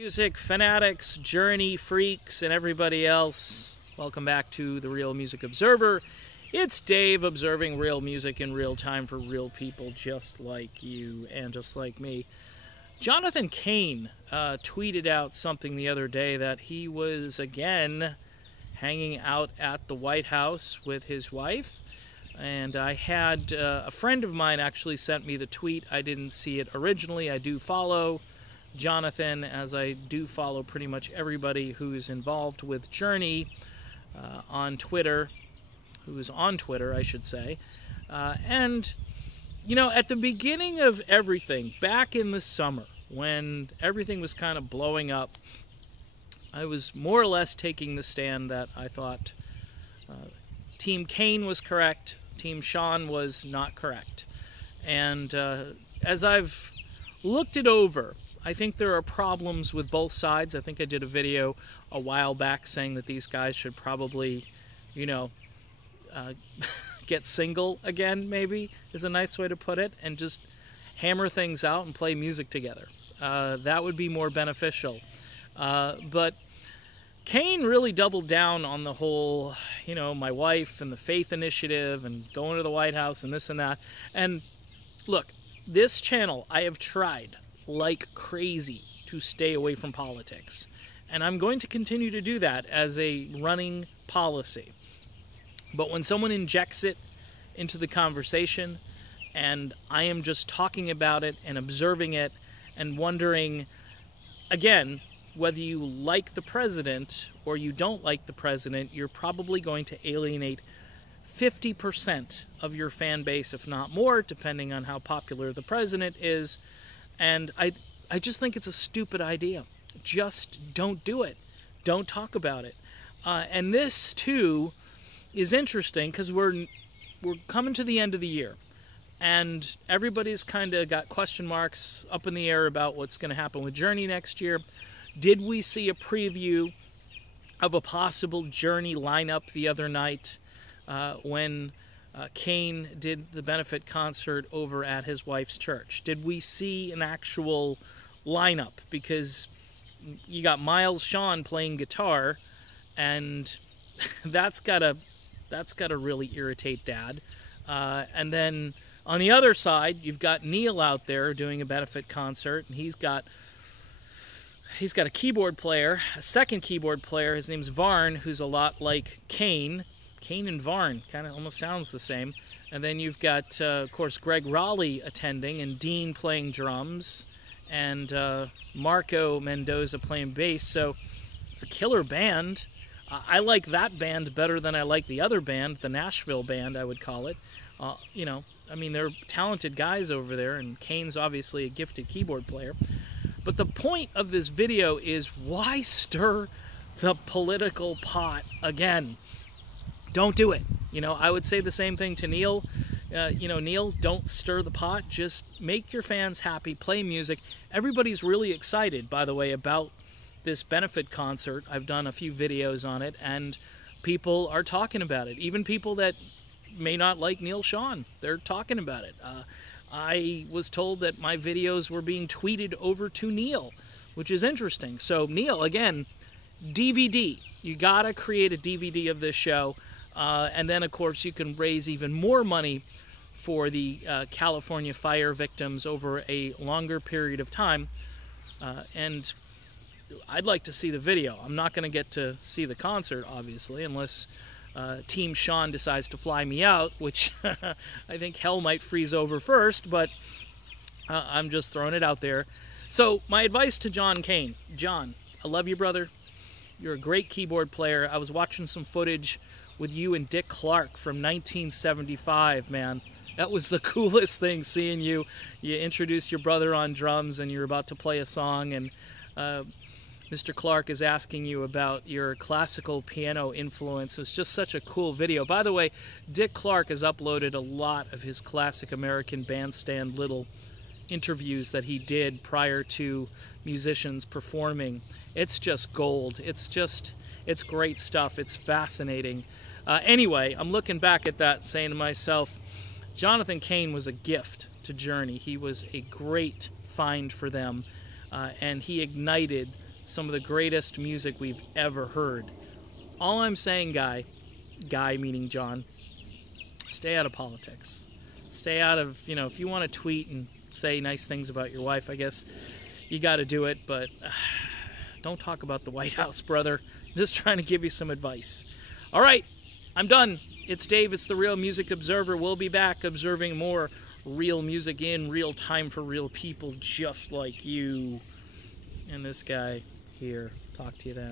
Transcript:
Music fanatics, Journey freaks, and everybody else, welcome back to the Real Music Observer. It's Dave observing real music in real time for real people just like you and just like me. Jonathan Cain tweeted out something the other day that he was again hanging out at the White House with his wife. And I had a friend of mine actually sent me the tweet. I didn't see it originally. I do follow Jonathan, as I do follow pretty much everybody who's involved with Journey on Twitter, who's on Twitter, I should say. And, you know, at the beginning of everything, back in the summer, when everything was kind of blowing up, I was more or less taking the stand that I thought Team Cain was correct, Team Sean was not correct. And as I've looked it over, I think there are problems with both sides. I think I did a video a while back saying that these guys should probably, you know, get single again, maybe, is a nice way to put it, and just hammer things out and play music together. That would be more beneficial. But Cain really doubled down on the whole, you know, my wife and the faith initiative and going to the White House and this and that. And look, this channel, I have tried like crazy to stay away from politics. And I'm going to continue to do that as a running policy. But when someone injects it into the conversation and I am just talking about it and observing it and wondering, again, whether you like the president or you don't like the president, you're probably going to alienate 50% of your fan base, if not more, depending on how popular the president is. And I just think it's a stupid idea. Just don't do it. Don't talk about it. And this, too, is interesting because we're coming to the end of the year. And everybody's kind of got question marks up in the air about what's going to happen with Journey next year. Did we see a preview of a possible Journey lineup the other night when Cain did the benefit concert over at his wife's church? Did we see an actual lineup? Because you got Miles Shawn playing guitar, and that's gotta really irritate Dad. And then on the other side, you've got Neil out there doing a benefit concert, and he's got a keyboard player, a second keyboard player. His name's Varn, who's a lot like Cain. Cain and Varn kind of almost sounds the same. And then you've got, of course, Greg Raleigh attending and Dean playing drums and Marco Mendoza playing bass. So it's a killer band. I like that band better than I like the other band, the Nashville band, I would call it. You know, I mean, they're talented guys over there, and Cain's obviously a gifted keyboard player. But the point of this video is, why stir the political pot again? Don't do it. You know, I would say the same thing to Neil. You know, Neil, don't stir the pot. Just make your fans happy. Play music. Everybody's really excited, by the way, about this benefit concert. I've done a few videos on it, and people are talking about it. Even people that may not like Neil Sean, they're talking about it. I was told that my videos were being tweeted over to Neil, which is interesting. So, Neil, again, DVD. You got to create a DVD of this show. And then, of course, you can raise even more money for the California fire victims over a longer period of time. And I'd like to see the video. I'm not going to get to see the concert, obviously, unless Team Sean decides to fly me out, which I think hell might freeze over first, but I'm just throwing it out there. So my advice to John Cain. John, I love you, brother. You're a great keyboard player. I was watching some footage with you and Dick Clark from 1975, man. That was the coolest thing, seeing you. You introduced your brother on drums, and you're about to play a song, and Mr. Clark is asking you about your classical piano influence. It's just such a cool video. By the way, Dick Clark has uploaded a lot of his classic American bandstand little interviews that he did prior to musicians performing. It's just gold. It's great stuff. It's fascinating. Anyway, I'm looking back at that saying to myself, Jonathan Cain was a gift to Journey. He was a great find for them, and he ignited some of the greatest music we've ever heard. All I'm saying, Guy meaning John, stay out of politics. Stay out of, if you want to tweet and say nice things about your wife, I guess you got to do it, but don't talk about the White House, brother. I'm just trying to give you some advice. All right, I'm done. It's Dave. It's the Real Music Observer. We'll be back observing more real music in real time for real people just like you. And this guy here. Talk to you then.